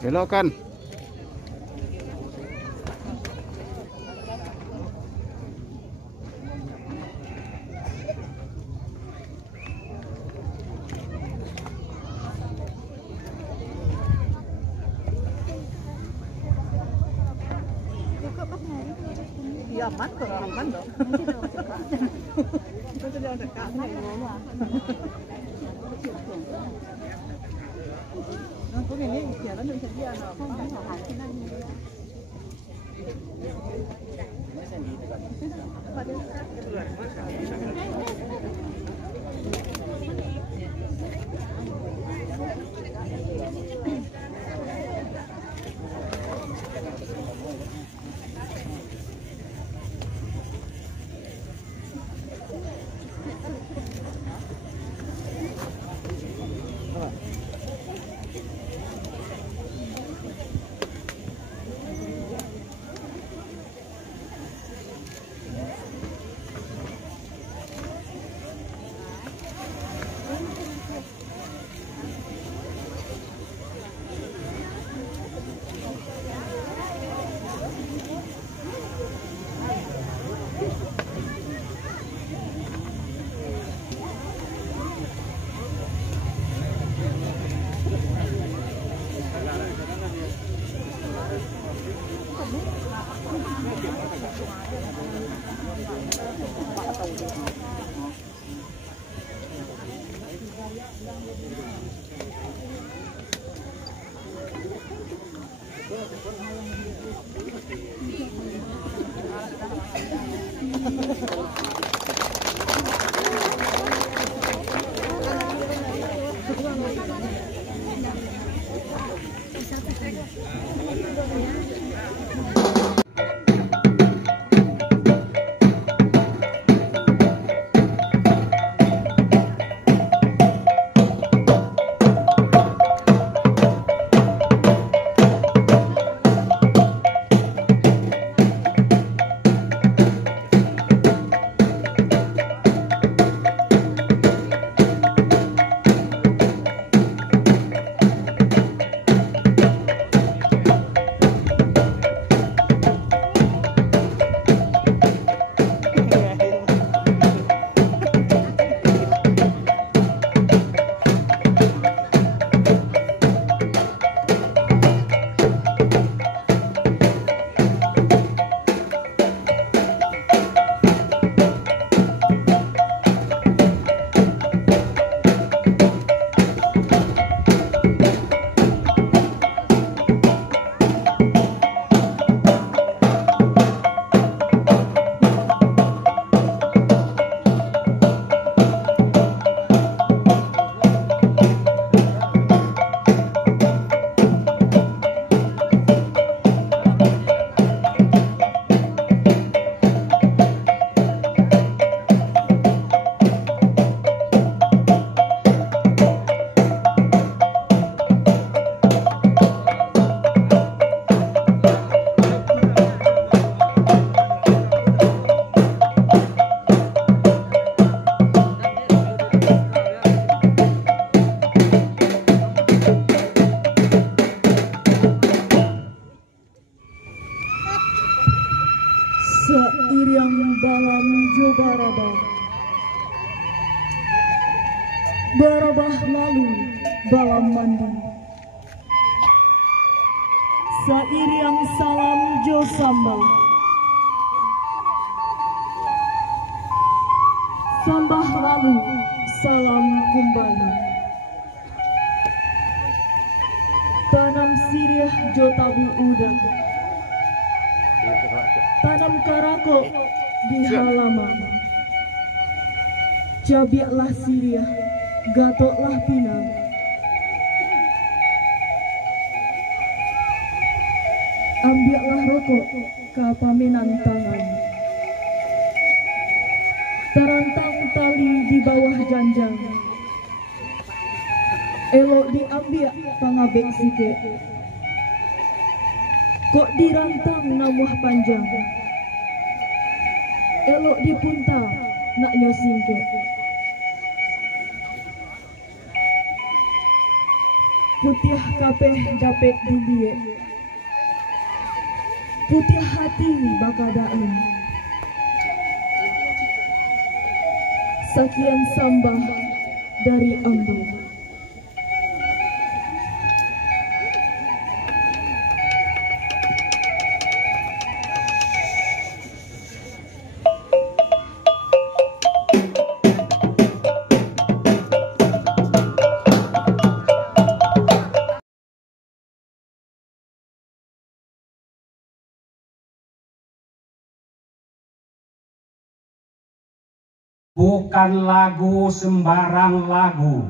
Belokkan. Iya, aman kok, aman dong. Itu sudah dekat nih. Nah, có này kia nó đừng đi ăn nào, không phải hỏi cái này. Seiriang balam jo barabah, barabah lalu balam mandi. Seiriang salam jo sambah, sambah lalu salam kembali. Tanam sirih jo tabu udang, tanam karako di halaman. Jabiaklah sirih, gatoklah pinang. ambillah rokok ke paminan tangan. Terantang tali di bawah janjang, elok diambil pangabek sike. Kok dirantang namuh panjang, elok dipunta nak nyosingke. Putih kapeh dapet dilie, putih hati bakadaan. Sekian sambah dari Ambo. Bukan lagu sembarang lagu.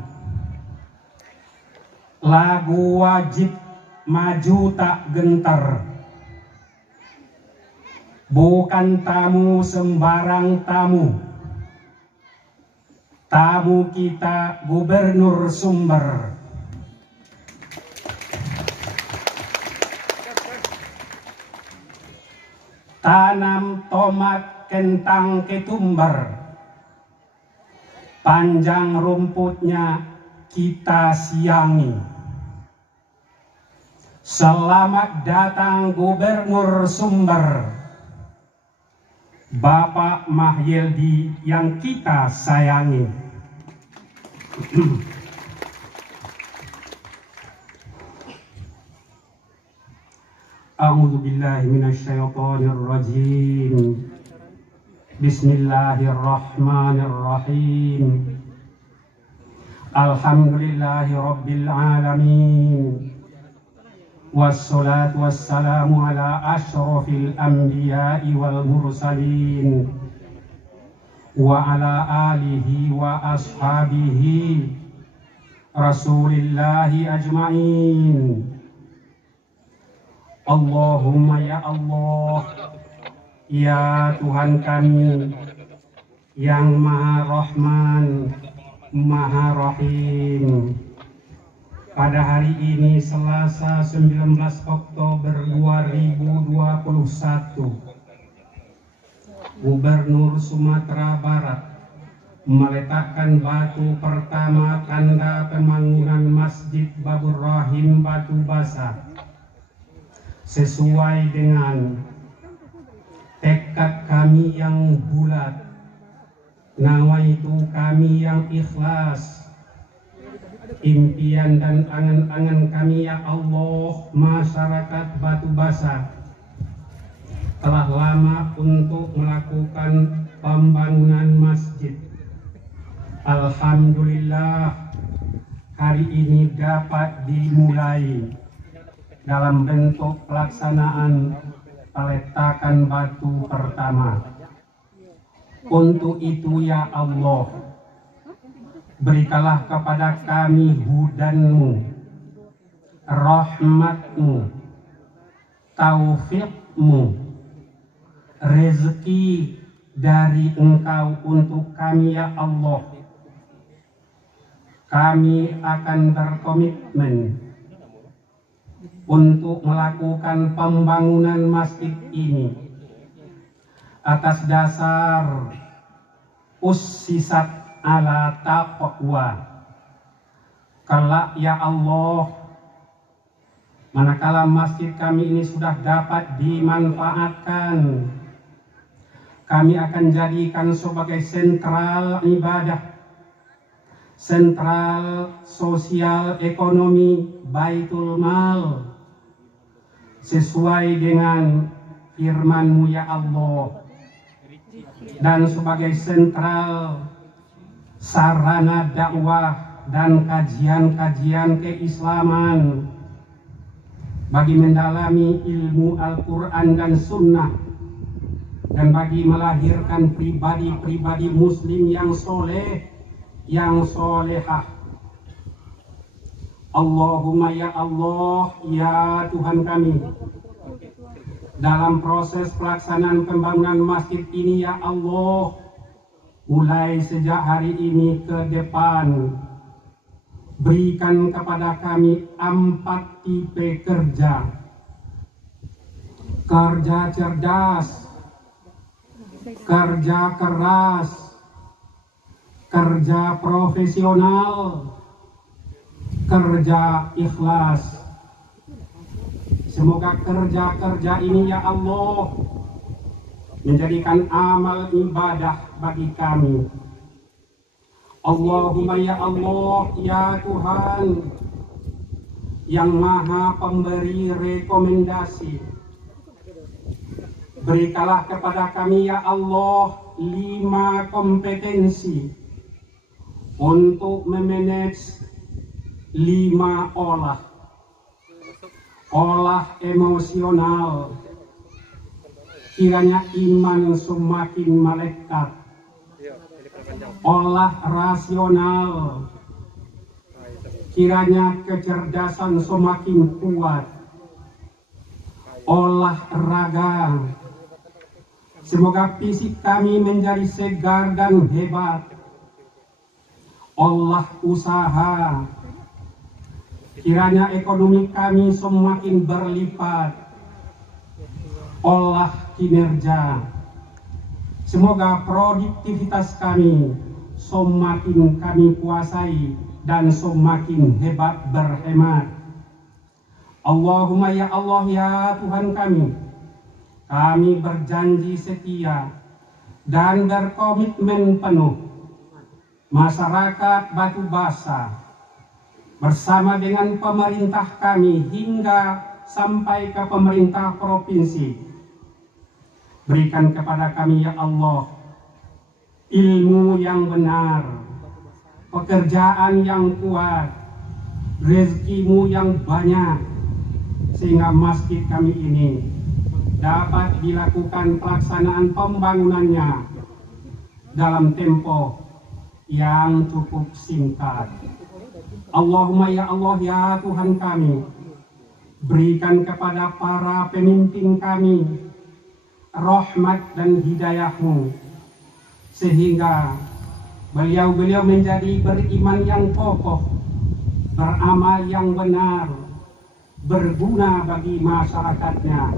Lagu wajib maju tak gentar. Bukan tamu sembarang tamu. Tamu kita Gubernur Sumber. Tanam tomat kentang ketumbar. Panjang rumputnya kita siangi. Selamat datang Gubernur Sumber, Bapak Mahyildi yang kita sayangi. A'udzu billahi minasyaitonir rajim. Bismillahirrahmanirrahim. Alhamdulillahi rabbil alamin. Wassalatu wassalamu ala asyrafil anbiya'i wal mursalin wa ala alihi wa ashabihi rasulillahi ajma'in. Allahumma ya Allah, ya Tuhan kami yang Maha Rahman, Maha Rahim. Pada hari ini Selasa 19 Oktober 2021, Gubernur Sumatera Barat meletakkan batu pertama tanda pembangunan Masjid Babur Rahim Batu Basa sesuai dengan tekad kami yang bulat, nawaitu kami yang ikhlas, impian dan angan-angan kami ya Allah, masyarakat Batu Basa telah lama untuk melakukan pembangunan masjid. Alhamdulillah hari ini dapat dimulai dalam bentuk pelaksanaan peletakan batu pertama. Untuk itu ya Allah, berikanlah kepada kami hudan-Mu, rahmat-Mu, taufik-Mu, rezeki dari Engkau untuk kami ya Allah. Kami akan berkomitmen untuk melakukan pembangunan masjid ini atas dasar ussisat ala taqwa. Kelak ya Allah, manakala masjid kami ini sudah dapat dimanfaatkan, kami akan jadikan sebagai sentral ibadah, sentral sosial ekonomi, baitul mal, sesuai dengan firman-Mu ya Allah, dan sebagai sentral sarana dakwah dan kajian-kajian keislaman bagi mendalami ilmu Al-Quran dan Sunnah, dan bagi melahirkan pribadi-pribadi muslim yang soleh, yang solehah. Allahumma ya Allah, ya Tuhan kami, dalam proses pelaksanaan pembangunan masjid ini ya Allah, mulai sejak hari ini ke depan, berikan kepada kami 4 tipe kerja. Kerja cerdas, kerja keras, kerja profesional, kerja ikhlas. Semoga kerja-kerja ini ya Allah menjadikan amal ibadah bagi kami. Allahumma ya Allah, ya Tuhan yang maha pemberi rekomendasi, berikanlah kepada kami ya Allah 5 kompetensi untuk memanage 5 olah emosional. Kiranya iman semakin melekat. Olah rasional, kiranya kecerdasan semakin kuat. Olah raga, semoga fisik kami menjadi segar dan hebat. Olah usaha, kiranya ekonomi kami semakin berlipat. Olah kinerja, semoga produktivitas kami semakin kami kuasai dan semakin hebat berhemat. Allahumma ya Allah, ya Tuhan kami berjanji setia dan berkomitmen penuh. Masyarakat Batu Basa bersama dengan pemerintah kami hingga sampai ke pemerintah provinsi, berikan kepada kami ya Allah ilmu yang benar, pekerjaan yang kuat, rezekimu yang banyak, sehingga masjid kami ini dapat dilakukan pelaksanaan pembangunannya dalam tempo yang cukup singkat. Allahumma ya Allah, ya Tuhan kami, berikan kepada para pemimpin kami rahmat dan hidayah-Mu, sehingga beliau menjadi beriman yang kokoh, beramal yang benar, berguna bagi masyarakatnya,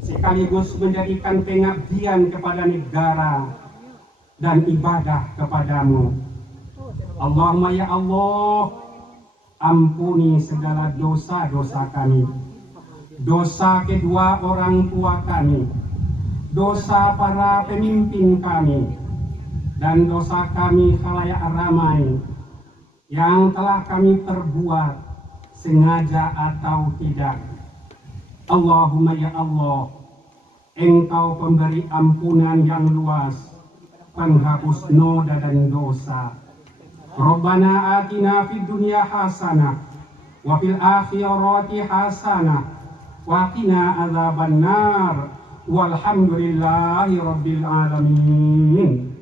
sekaligus menjadikan pengabdian kepada negara dan ibadah kepadamu. Allahumma ya Allah, ampuni segala dosa-dosa kami, dosa kedua orang tua kami, dosa para pemimpin kami, dan dosa kami khalayak ramai yang telah kami perbuat sengaja atau tidak. Allahumma ya Allah, Engkau pemberi ampunan yang luas, penghapus noda dan dosa. Rabbana atina fid dunya hasanah wa fil akhirati hasanah wa qina adzabannar walhamdulillahi rabbil alamin.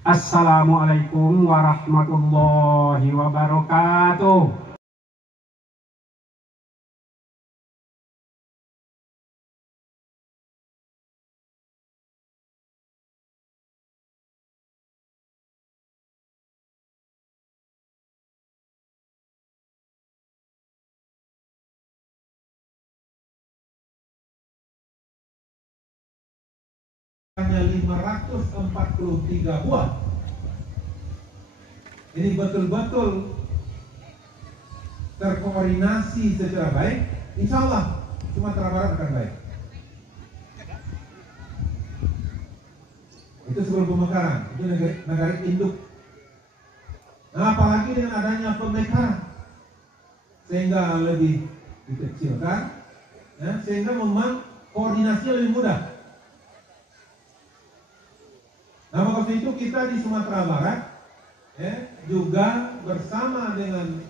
Assalamualaikum warahmatullahi wabarakatuh. Hanya 543 buah. Ini betul-betul terkoordinasi secara baik. Insya Allah Sumatera Barat akan baik. Itu sebelum pemekaran, itu negara induk. Nah, apalagi dengan adanya pemekaran, sehingga lebih dikecilkan, ya, sehingga memang koordinasinya lebih mudah. Nah, maka itu kita di Sumatera Barat juga bersama dengan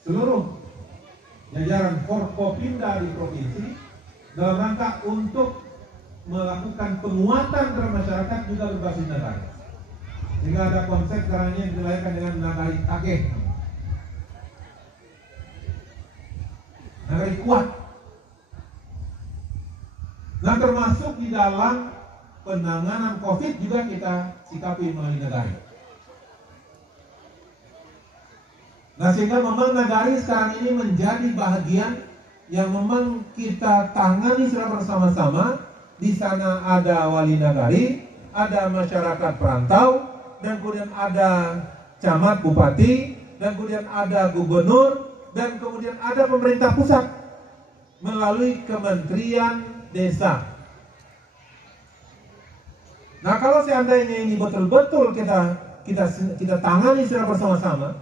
seluruh jajaran Forkopimda di provinsi dalam rangka untuk melakukan penguatan terhadap masyarakat juga berbasis nagari. Sehingga ada konsep sekarang yang dilahirkan dengan nagari Kage, nagari kuat. Nah, termasuk di dalam penanganan COVID juga kita sikapi melalui Nagari. Nah, sehingga memang Nagari sekarang ini menjadi bahagian yang memang kita tangani secara bersama-sama. Di sana ada wali Nagari, ada masyarakat perantau, dan kemudian ada camat bupati, dan kemudian ada gubernur, dan kemudian ada pemerintah pusat melalui Kementerian Desa. Nah, kalau seandainya ini betul-betul kita tangani secara bersama-sama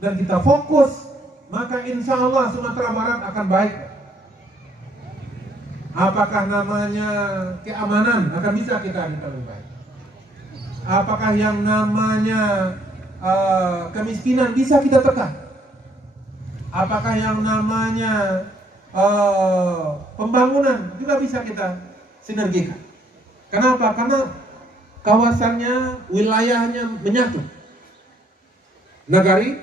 dan kita fokus, maka insya Allah Sumatera Barat akan baik. Apakah namanya keamanan akan bisa kita lebih baik? Apakah yang namanya kemiskinan bisa kita tekan? Apakah yang namanya pembangunan juga bisa kita sinergikan? Kenapa? Karena kawasannya, wilayahnya menyatu. Nagari,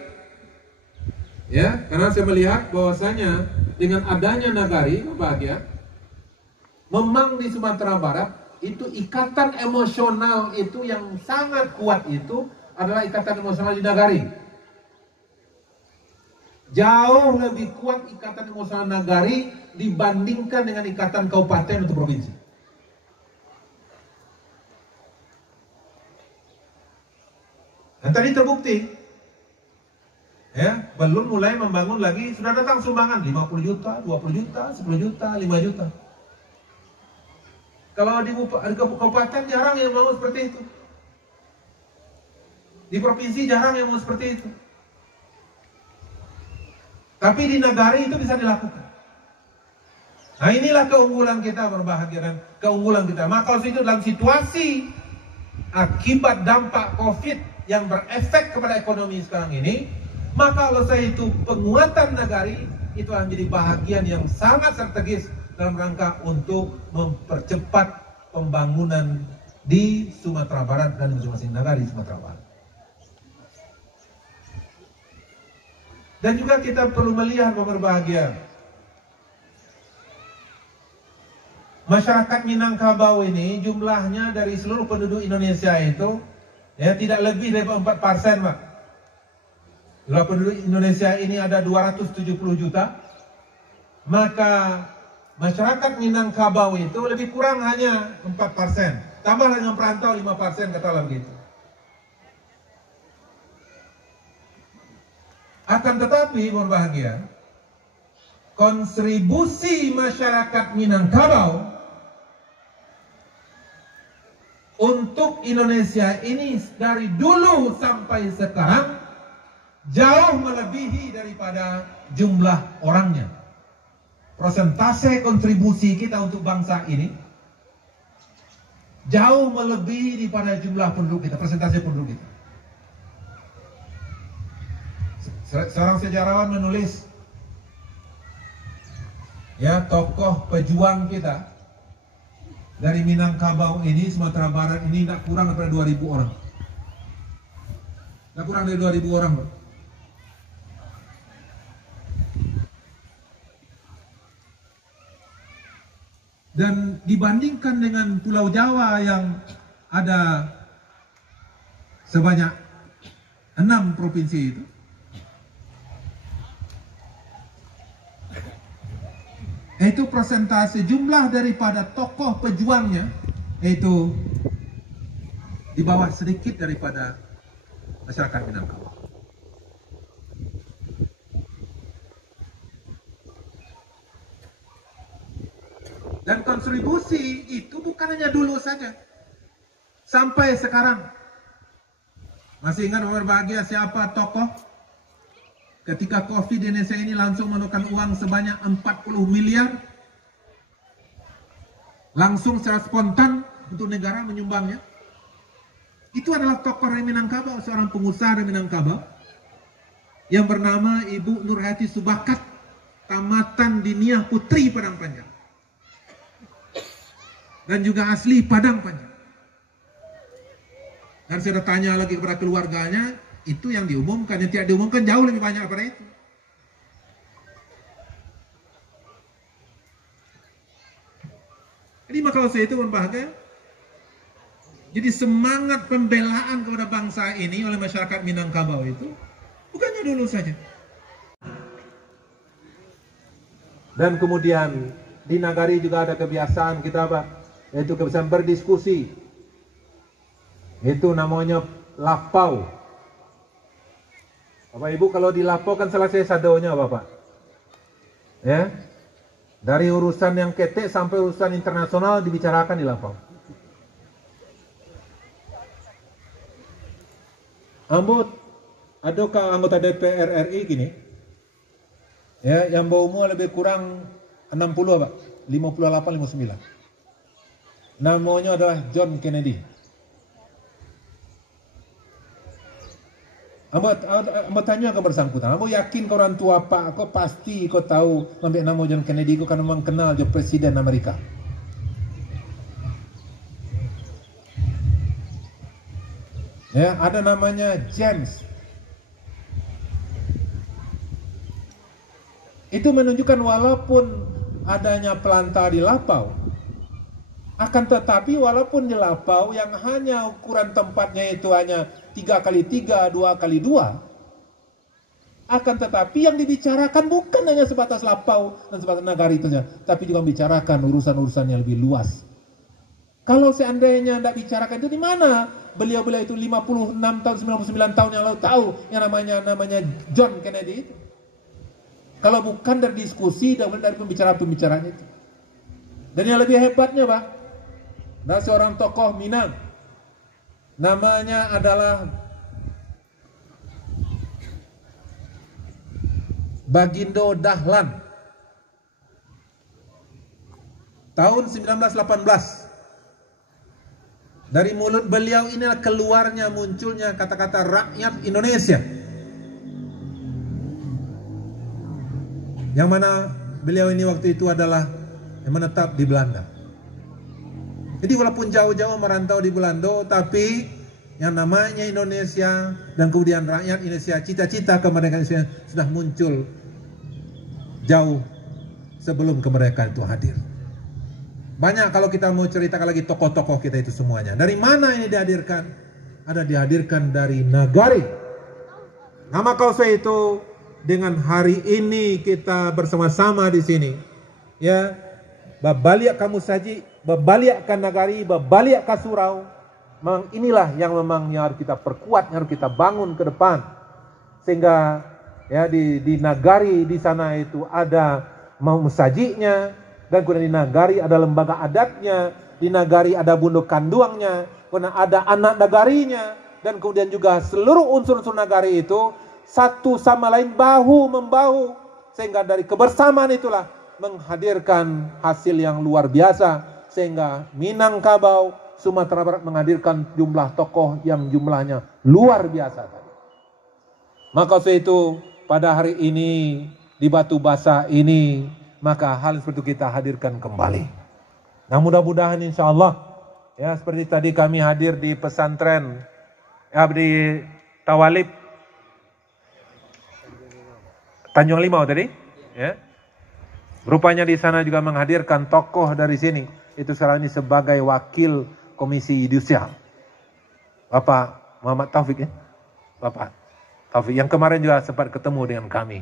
ya, karena saya melihat bahwasanya dengan adanya Nagari, bahagia. Memang di Sumatera Barat itu ikatan emosional itu yang sangat kuat itu adalah ikatan emosional di Nagari. Jauh lebih kuat ikatan emosional Nagari dibandingkan dengan ikatan kabupaten atau provinsi. Dan tadi terbukti, ya, belum mulai membangun lagi sudah datang sumbangan 50 juta, 20 juta, 10 juta, 5 juta. Kalau di kabupaten jarang yang mau seperti itu. Di provinsi jarang yang mau seperti itu. Tapi di Nagari itu bisa dilakukan. Nah, inilah keunggulan kita, berbahagia, dan keunggulan kita. Maka kalau itu dalam situasi akibat dampak COVID yang berefek kepada ekonomi sekarang ini, maka kalau saya itu penguatan Nagari itu akan menjadi bahagian yang sangat strategis dalam rangka untuk mempercepat pembangunan di Sumatera Barat dan masing-masing Nagari Sumatera Barat. Dan juga kita perlu melihat, berbahagia, masyarakat Minangkabau ini jumlahnya dari seluruh penduduk Indonesia itu ya tidak lebih dari 4%, Pak. Jumlah penduduk Indonesia ini ada 270 juta, maka masyarakat Minangkabau itu lebih kurang hanya 4%. Tambah dengan perantau 5%, katakanlah begitu. Akan tetapi, berbahagia, kontribusi masyarakat Minangkabau untuk Indonesia ini dari dulu sampai sekarang jauh melebihi daripada jumlah orangnya. Persentase kontribusi kita untuk bangsa ini jauh melebihi daripada jumlah penduduk kita, persentase penduduk kita. Seorang sejarawan menulis, ya, tokoh pejuang kita dari Minangkabau ini, Sumatera Barat ini tidak kurang daripada 2.000 orang. Tidak kurang dari 2.000 orang, Pak. Dan dibandingkan dengan Pulau Jawa yang ada sebanyak 6 provinsi itu, itu persentase jumlah daripada tokoh pejuangnya itu di bawah sedikit daripada masyarakat Minangkabau. Dan kontribusi itu bukan hanya dulu saja, sampai sekarang. Masih ingat, berbahagia, siapa tokoh ketika COVID di Indonesia ini langsung menukar uang sebanyak 40 miliar langsung secara spontan untuk negara menyumbangnya? Itu adalah tokoh dari Minangkabau, seorang pengusaha dari Minangkabau yang bernama Ibu Nurhayati Subakat, tamatan Diniyah Putri Padang Panjang, dan juga asli Padang Panjang. Dan saya sudah tanya lagi kepada keluarganya, itu yang diumumkan, yang tidak diumumkan jauh lebih banyak daripada itu. Jadi maka itu berbahagia. Jadi semangat pembelaan kepada bangsa ini oleh masyarakat Minangkabau itu bukannya dulu saja. Dan kemudian di Nagari juga ada kebiasaan kita apa? Yaitu kebiasaan berdiskusi. Itu namanya lapau. Bapak Ibu kalau di lapau kan selesai sadonya Bapak. Ya. Dari urusan yang ketek sampai urusan internasional dibicarakan di lapau. Adakah anggota DPR RI gini? Ya, yang berumur lebih kurang 60 Pak, 58, 59. Namanya adalah John Kennedy. Ambo tanya ke bersangkutan, ambo yakin kau orang tua Pak, kau pasti kau tahu ambil nama John Kennedy, kau kan memang kenal je Presiden Amerika. Ya, ada namanya James. Itu menunjukkan walaupun adanya pelanta di lapau, akan tetapi walaupun di lapau yang hanya ukuran tempatnya itu hanya 3x3, 2x2, akan tetapi yang dibicarakan bukan hanya sebatas lapau dan sebatas Nagari itu saja, tapi juga membicarakan urusan-urusan yang lebih luas. Kalau seandainya tidak bicarakan itu di mana? Beliau-beliau itu 56 tahun, 99 tahun yang lalu tahu yang namanya John Kennedy itu. Kalau bukan dari diskusi dan dari pembicaraan-pembicaraan itu. Dan yang lebih hebatnya Pak, ada seorang tokoh Minang. Namanya adalah Bagindo Dahlan. Tahun 1918. Dari mulut beliau inilah keluarnya munculnya kata-kata rakyat Indonesia. Yang mana beliau ini waktu itu adalah yang menetap di Belanda. Jadi walaupun jauh-jauh merantau di Belanda, tapi yang namanya Indonesia dan kemudian rakyat Indonesia, cita-cita kemerdekaan Indonesia sudah muncul jauh sebelum kemerdekaan itu hadir. Banyak kalau kita mau ceritakan lagi tokoh-tokoh kita itu semuanya. Dari mana ini dihadirkan? Ada dihadirkan dari Nagari. Nama kausa itu dengan hari ini kita bersama-sama di sini. Ya, babaliak kamu saji, babaliakkan Nagari, babaliakkan Surau. Memang inilah yang harus kita perkuat, yang harus kita bangun ke depan. Sehingga ya di Nagari di sana itu ada musajinya. Dan kemudian di Nagari ada lembaga adatnya, di Nagari ada bunduk kanduangnya, kemudian ada anak Nagarinya, dan kemudian juga seluruh unsur-unsur Nagari itu satu sama lain bahu-membahu, sehingga dari kebersamaan itulah menghadirkan hasil yang luar biasa, sehingga Minangkabau, Sumatera Barat menghadirkan jumlah tokoh yang jumlahnya luar biasa. Maka itu pada hari ini di Batu Basa ini, maka hal seperti itu kita hadirkan kembali. Nah mudah-mudahan insya Allah, ya seperti tadi kami hadir di pesantren, ya di Tawalib, Tanjung Limau tadi, ya. Rupanya di sana juga menghadirkan tokoh dari sini, itu sekarang ini sebagai wakil Komisi Yudisial, Bapak Muhammad Taufik ya, Bapak Taufik yang kemarin juga sempat ketemu dengan kami.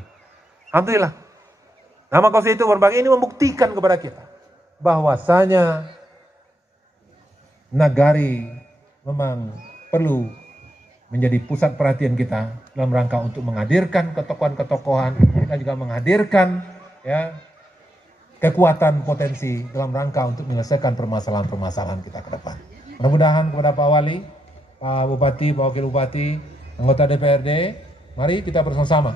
Alhamdulillah. Nama kausa itu berbagai ini membuktikan kepada kita bahwasanya Nagari memang perlu menjadi pusat perhatian kita dalam rangka untuk menghadirkan ketokohan-ketokohan, kita juga menghadirkan ya kekuatan potensi dalam rangka untuk menyelesaikan permasalahan-permasalahan kita ke depan. Mudah-mudahan kepada Pak Wali, Pak Bupati, Pak Wakil Bupati, anggota DPRD, mari kita bersama-sama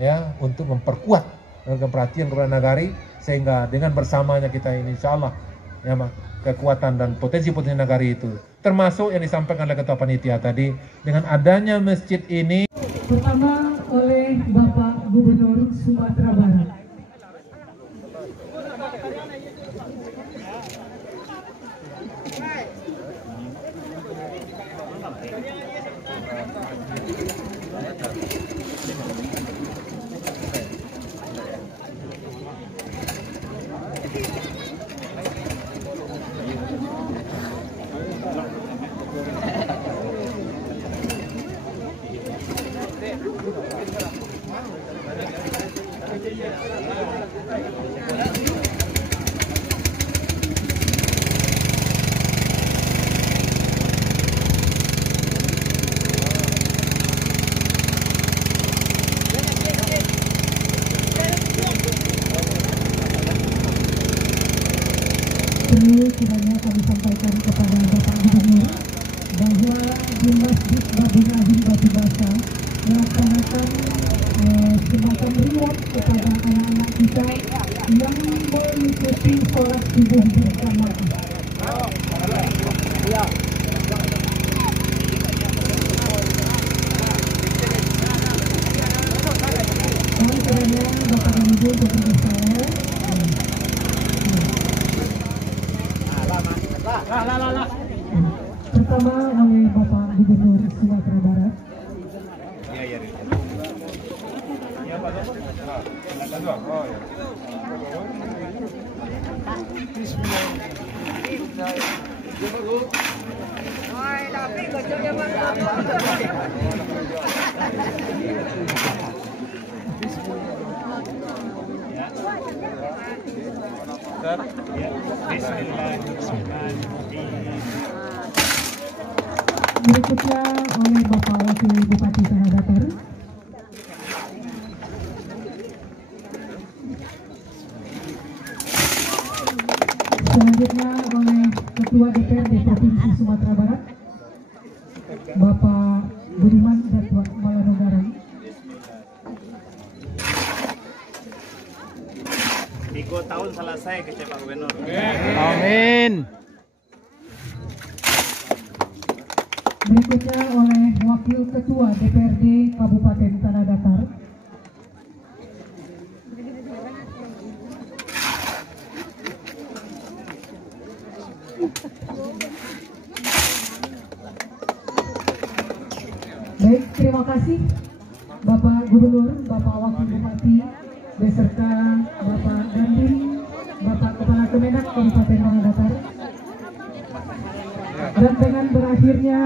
ya untuk memperkuat dan perhatian kepada Nagari, sehingga dengan bersamanya kita ini insya Allah ya, kekuatan dan potensi-potensi Nagari itu termasuk yang disampaikan oleh Ketua Panitia tadi dengan adanya masjid ini. Pertama oleh Bapak Gubernur Sumatera Barat. perlu kiranya kami sampaikan kepada Bapak Gubernur bahwa di Masjid Babun Adi Batu Basa melaksanakan semacam reward kepada anak-anak kita yang mengikuti sholat subuh berjamaah. Mohon kiranya Bapak dan Ibu bersama saya. Pertama oleh Bapak Gubernur Sumatera Barat. Berikutnya oleh Bapak Wakil Bupati Tanah Datar. Selanjutnya oleh Ketua DPRD Provinsi Sumatera Barat, Bapak Budiman Datwa Malanogaran. Tiga tahun selesai kerja Pak Gubernur. Amin. Berikutnya oleh Wakil Ketua DPRD Kabupaten Tanah Datar, baik, terima kasih Bapak Gubernur, Bapak Wakil Bupati, beserta Bapak Dandim, Bapak Kepala Kemenak Kabupaten Tanah Datar. Dan dengan berakhirnya